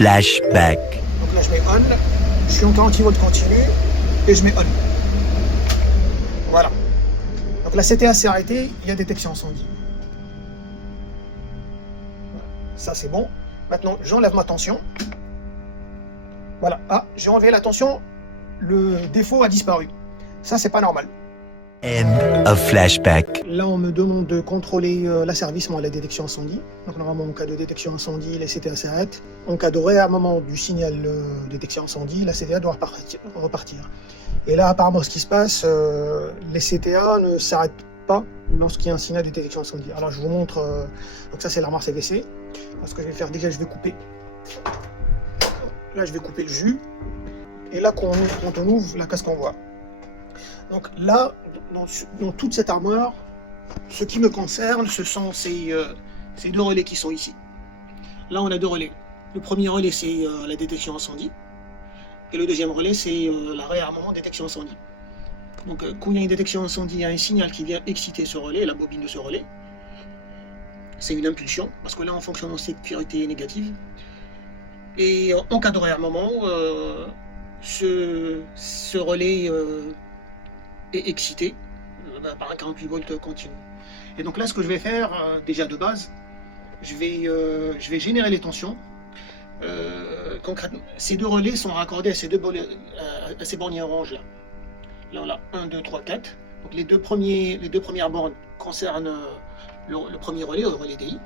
flashback. Donc là je mets on, je suis en 48 volts continu et je mets on. Voilà. Donc la CTA s'est arrêtée, il y a détection incendie. Voilà. Ça c'est bon. Maintenant j'enlève ma tension. Voilà. Ah, j'ai enlevé la tension, le défaut a disparu. Ça c'est pas normal. End of flashback. Là, on me demande de contrôler l'asservissement à la détection incendie. Donc, normalement, en cas de détection incendie, la CTA s'arrête. En cas de réarmement du signal de détection incendie, la CTA doit repartir. Et là, apparemment, ce qui se passe, les CTA ne s'arrêtent pas lorsqu'il y a un signal de détection incendie. Alors, je vous montre. Donc, ça, c'est l'armoire CVC. Alors, ce que je vais faire, déjà, je vais couper. Là, je vais couper le jus. Et là, quand on ouvre la casque en bois. Donc là, dans toute cette armoire, ce qui me concerne, ce sont ces deux relais qui sont ici. Là, on a deux relais. Le premier relais, c'est la détection incendie. Et le deuxième relais, c'est la réarmement détection incendie. Donc, quand il y a une détection incendie, il y a un signal qui vient exciter ce relais, la bobine de ce relais. C'est une impulsion, parce que là, on fonctionne en sécurité négative. Et en cas de réarmement, ce relais est excité par un 48 volts continu. Et donc là, ce que je vais faire, déjà de base, je vais générer les tensions. Concrètement, ces deux relais sont raccordés à ces borniers orange là. Là, on a 1, 2, 3, 4. Donc les deux premières bornes concernent le premier relais, le relais DI.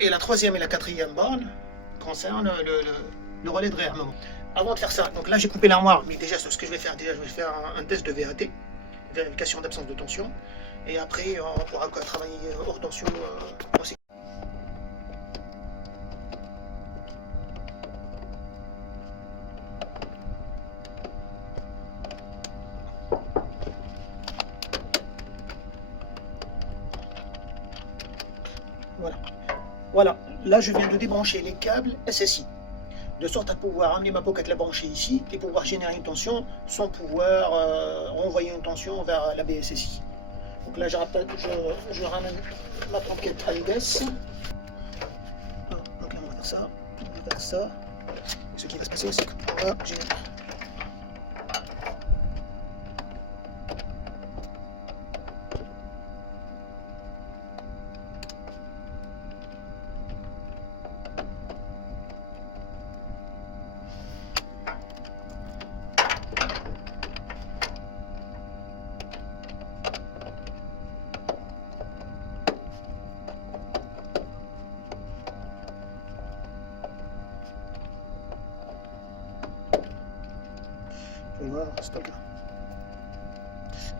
Et la troisième et la quatrième borne concernent le relais de réarmement. Avant de faire ça, donc là j'ai coupé l'armoire, mais déjà ce que je vais faire, je vais faire un test de VAT, vérification d'absence de tension, et après on pourra travailler hors tension. Voilà, là je viens de débrancher les câbles SSI. De sorte à pouvoir amener ma pocket la brancher ici et pouvoir générer une tension sans pouvoir renvoyer une tension vers la BSSI. Donc là, je ramène ma pocket AEDES. Donc là, on va faire ça. On va faire ça. Et ce qui va se passer, c'est qu'on va générer.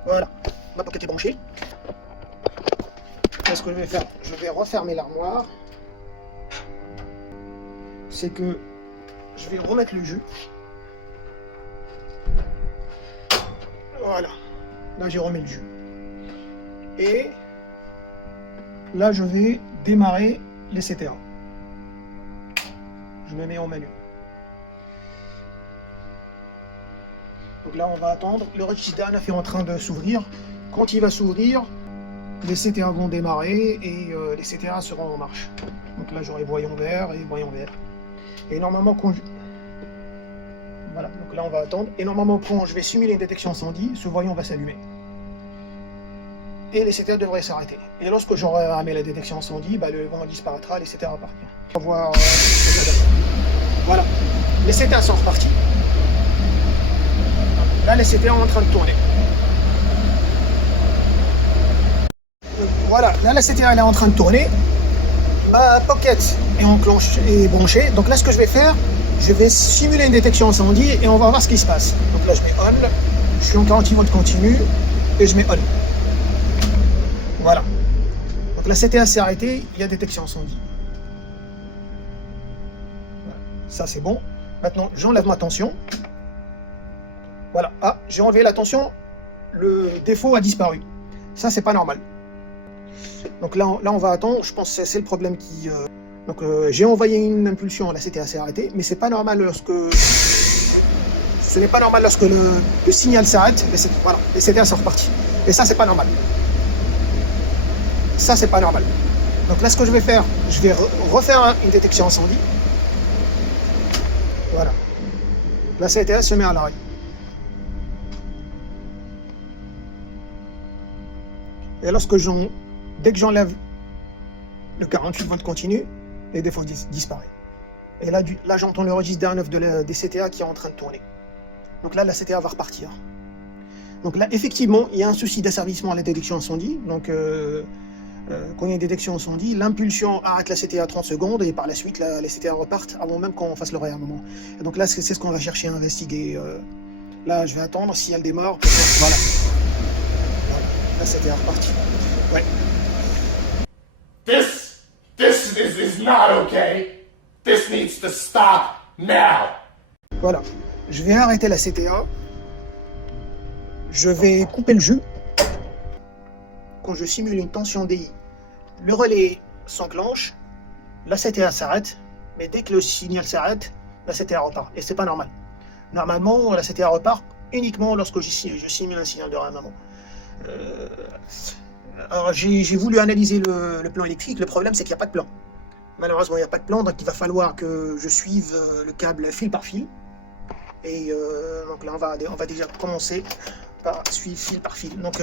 Voilà, ma pocket est branchée. Ce que je vais faire, je vais refermer l'armoire. C'est que je vais remettre le jus. Voilà, là j'ai remis le jus. Et là je vais démarrer les CTA. Je me mets en manuel. Donc là, on va attendre. Le Registdan est en train de s'ouvrir. Quand il va s'ouvrir, les CTA vont démarrer et les CTA seront en marche. Donc là, j'aurai voyant vert et voyant vert. Et normalement, voilà, donc là, on va attendre. Et normalement, quand je vais simuler une détection incendie, ce voyant va s'allumer. Et les CTA devraient s'arrêter. Et lorsque j'aurai ramé la détection incendie, le vent disparaîtra, les CTA repartiront. On va voir. Voilà, les CTA sont repartis. Là, les CTA sont en train de tourner. Voilà, là, la CTA elle est en train de tourner. Ma pocket est branchée. Donc là, ce que je vais faire, je vais simuler une détection incendie et on va voir ce qui se passe. Donc là, je mets on. Je suis en 48 volts continu et je mets on. Voilà. Donc la CTA s'est arrêtée, il y a détection incendie. Voilà. Ça, c'est bon. Maintenant, j'enlève ma tension. Voilà, ah, j'ai enlevé la tension, le défaut a disparu. Ça, c'est pas normal. Donc là, on va attendre, je pense que c'est le problème qui... Donc j'ai envoyé une impulsion, la CTA s'est arrêtée, mais c'est pas normal lorsque... Ce n'est pas normal lorsque le signal s'arrête, voilà, les CTA sont repartis. Et ça, c'est pas normal. Ça, c'est pas normal. Donc là, ce que je vais faire, je vais refaire une détection incendie. la CTA se met à l'arrêt. Et dès que j'enlève le 48 volts continu, les défauts disparaissent. Et là, j'entends le registre d'A9 des CTA qui est en train de tourner. Donc là, la CTA va repartir. Donc là, effectivement, il y a un souci d'asservissement à la détection incendie. Donc, quand il y a une détection incendie, l'impulsion arrête la CTA à 30 secondes et par la suite, les CTA repartent avant même qu'on fasse le réarmement. Et donc là, c'est ce qu'on va chercher à investiguer. Là, je vais attendre si elle démarre. Voilà. La CTA est repartie. Ouais. This is not okay. This needs to stop now. Voilà. Je vais arrêter la CTA. Je vais couper le jus. Quand je simule une tension DI, le relais s'enclenche, la CTA s'arrête, mais dès que le signal s'arrête, la CTA repart. Et c'est pas normal. Normalement, la CTA repart uniquement lorsque je simule un signal de réarmement. Alors j'ai voulu analyser le plan électrique. Le problème, c'est qu'il n'y a pas de plan. Malheureusement, il n'y a pas de plan, donc il va falloir que je suive le câble fil par fil. Et donc là, on va déjà commencer par suivre fil par fil. Donc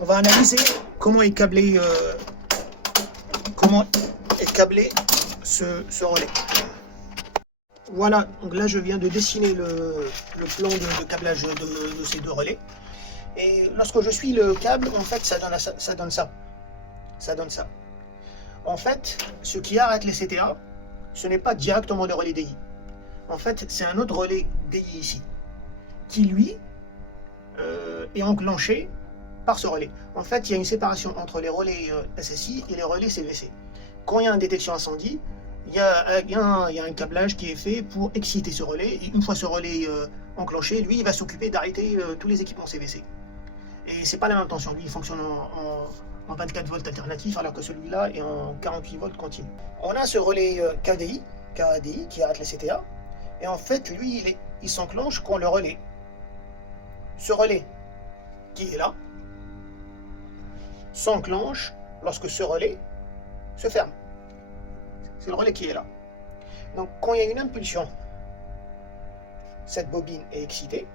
on va analyser comment est câblé ce relais. Voilà, donc là je viens de dessiner le plan de câblage de ces deux relais. Et lorsque je suis le câble, en fait, ça donne ça. Ça donne ça. En fait, ce qui arrête les CTA, ce n'est pas directement le relais DI. En fait, c'est un autre relais DI ici, qui lui est enclenché par ce relais. En fait, il y a une séparation entre les relais SSI et les relais CVC. Quand il y a une détection incendie, il y a un câblage qui est fait pour exciter ce relais. Et une fois ce relais enclenché, lui, il va s'occuper d'arrêter tous les équipements CVC. Et c'est pas la même tension. Lui, il fonctionne en 24 volts alternatif, alors que celui-là est en 48 volts continu. On a ce relais KDI qui arrête les CTA. Et en fait, lui, il s'enclenche quand ce relais qui est là, s'enclenche lorsque ce relais se ferme. C'est le relais qui est là. Donc, quand il y a une impulsion, cette bobine est excitée.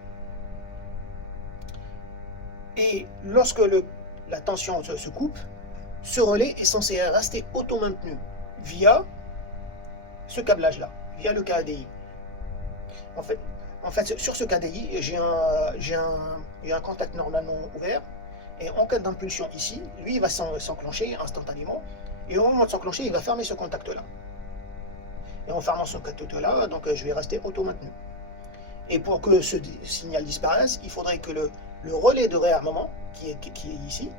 Et lorsque la tension se coupe, ce relais est censé rester auto-maintenu via ce câblage-là, via le KDI. En fait, sur ce KDI, j'ai un contact normalement ouvert. Et en cas d'impulsion ici, lui, il va s'enclencher instantanément. Et au moment de s'enclencher, il va fermer ce contact-là. Et en fermant ce contact-là, donc je vais rester auto-maintenu. Et pour que ce signal disparaisse, il faudrait que le relais de réarmement, qui est ici,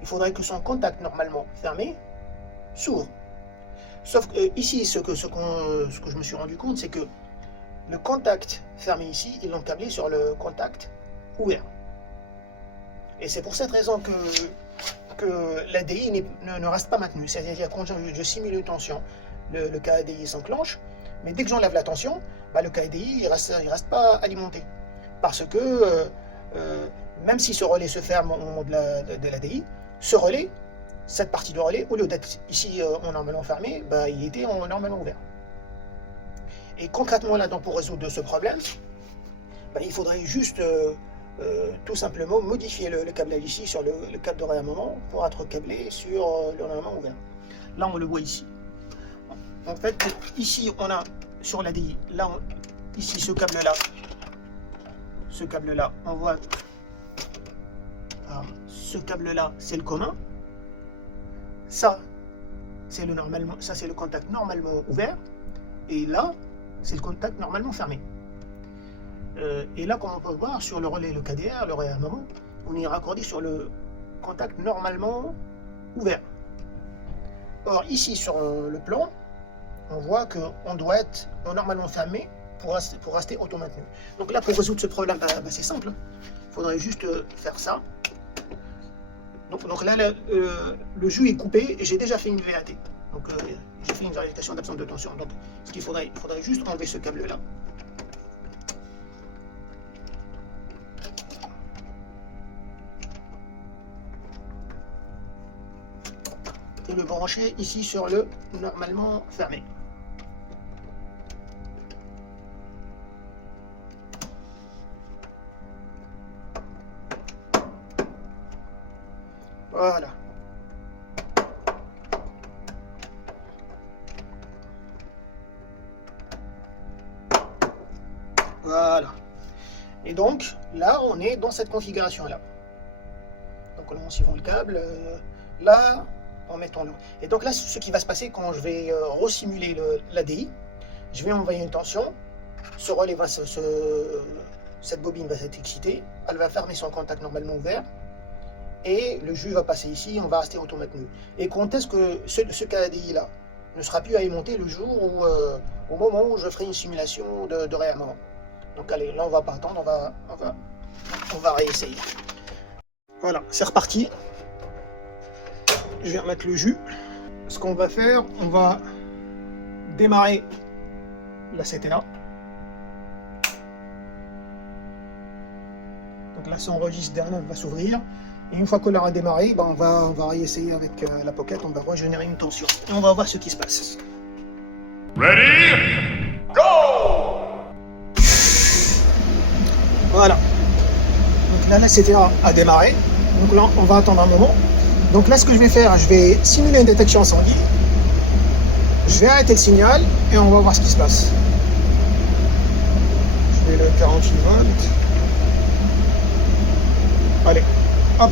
il faudrait que son contact normalement fermé s'ouvre. Sauf que ici, ce que je me suis rendu compte, c'est que le contact fermé ici, ils l'ont câblé sur le contact ouvert. Et c'est pour cette raison que l'ADI ne reste pas maintenu. C'est-à-dire quand je simule une tension, le KDI s'enclenche, mais dès que j'enlève la tension, le KDI il reste pas alimenté. Parce que même si ce relais se ferme au moment de l'ADI, ce relais, cette partie de relais, au lieu d'être ici en normalement fermé, il était en normalement ouvert. Et concrètement là, donc, pour résoudre ce problème, il faudrait juste tout simplement modifier le câblage ici sur le câble de réarmement pour être câblé sur le réarmement ouvert. Là, on le voit ici. En fait, ici, on a sur l'ADI, là, ici, ce câble-là, on voit, alors, ce câble-là, c'est le commun. Ça, c'est le contact normalement ouvert. Et là, c'est le contact normalement fermé. Et là, comme on peut voir sur le relais, le KDR, le réarmement, on est raccordé sur le contact normalement ouvert. Or, ici, sur le plan, on voit qu'on doit être normalement fermé pour rester auto-maintenu. Donc là, pour résoudre ce problème, c'est simple. Il faudrait juste faire ça. Donc là, le jus est coupé et j'ai déjà fait une VAT. Donc j'ai fait une vérification d'absence de tension. Donc ce qu'il faudrait, il faudrait juste enlever ce câble-là. Et le brancher ici sur le normalement fermé. Voilà. Voilà. Et donc, là, on est dans cette configuration-là. Donc là, en suivant le câble, là, en mettant le... Et donc là, ce qui va se passer quand je vais resimuler l'ADI, je vais envoyer une tension, ce relais va cette bobine va s'être excitée, elle va fermer son contact normalement ouvert, et le jus va passer ici, on va rester automatique. Et quand est-ce que ce KADI-là ne sera plus alimenté le jour où, au moment où je ferai une simulation de réarmement. Donc allez, là on va pas attendre, on va réessayer. Voilà, c'est reparti. Je vais remettre le jus. Ce qu'on va faire, on va démarrer la CTA. Donc là, son registre dernier va s'ouvrir. Et une fois qu'on l'aura démarré, ben on va réessayer avec la pocket, on va régénérer une tension. Et on va voir ce qui se passe. Ready? Go! Voilà. Donc là, la CTA a démarré. Donc là, on va attendre un moment. Donc là, ce que je vais faire, je vais simuler une détection incendie. Je vais arrêter le signal et on va voir ce qui se passe. Je vais le 48 volts. Allez, hop.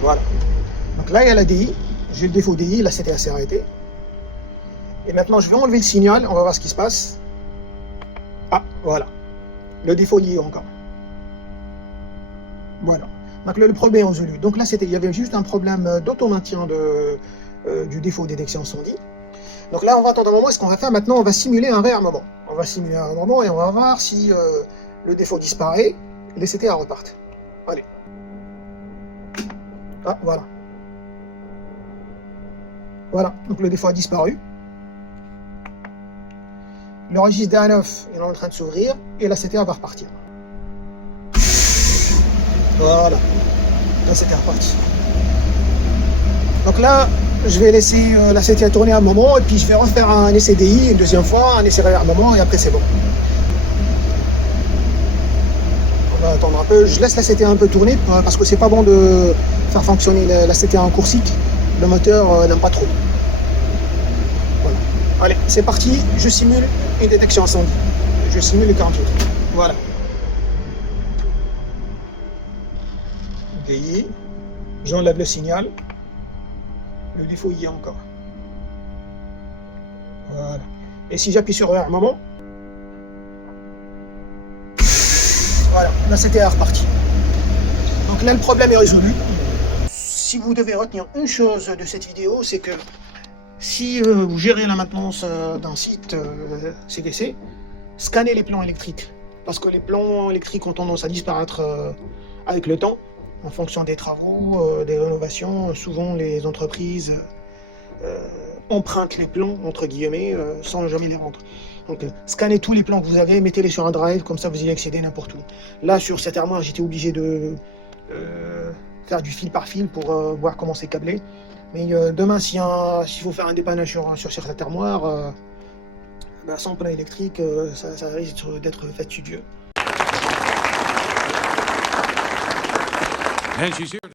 Voilà. Donc là, il y a la DI. J'ai le défaut DI, la CTA s'est arrêtée. Et maintenant, je vais enlever le signal. On va voir ce qui se passe. Ah, voilà. Le défaut DI encore. Voilà. Donc là, le problème est résolu. Donc là, il y avait juste un problème d'auto-maintien du défaut détection incendie. Donc là, on va attendre un moment. Et ce qu'on va faire maintenant, on va simuler un réarmement. On va simuler un moment et on va voir si le défaut disparaît, les CTA repartent. Allez. Ah, voilà. Voilà. Donc le défaut a disparu. Le registre DA9 est en train de s'ouvrir et la CTA va repartir. Voilà. Là, c'était reparti. Donc là, je vais laisser la CTA tourner un moment et puis je vais refaire un essai DI une deuxième fois, un essai réarmement et après c'est bon. On va attendre un peu. Je laisse la CTA un peu tourner parce que c'est pas bon de faire fonctionner la CTA en court cycle. Le moteur n'aime pas trop. Voilà. Allez, c'est parti. Je simule une détection incendie. Je simule les 48. Voilà. DI. J'enlève le signal. Le défaut y est encore. Voilà. Et si j'appuie sur un moment, voilà, là c'était reparti. Donc là le problème est résolu. Si vous devez retenir une chose de cette vidéo, c'est que si vous gérez la maintenance d'un site CDC, scannez les plans électriques. Parce que les plans électriques ont tendance à disparaître avec le temps. En fonction des travaux, des rénovations, souvent les entreprises empruntent les plans, entre guillemets, sans jamais les rendre. Donc scannez tous les plans que vous avez, mettez-les sur un drive, comme ça vous y accédez n'importe où. Là, sur cette armoire, j'étais obligé de faire du fil par fil pour voir comment c'est câblé. Mais demain, s'il faut faire un dépannage sur cette armoire, sans plan électrique, ça risque d'être fastidieux. And she's here.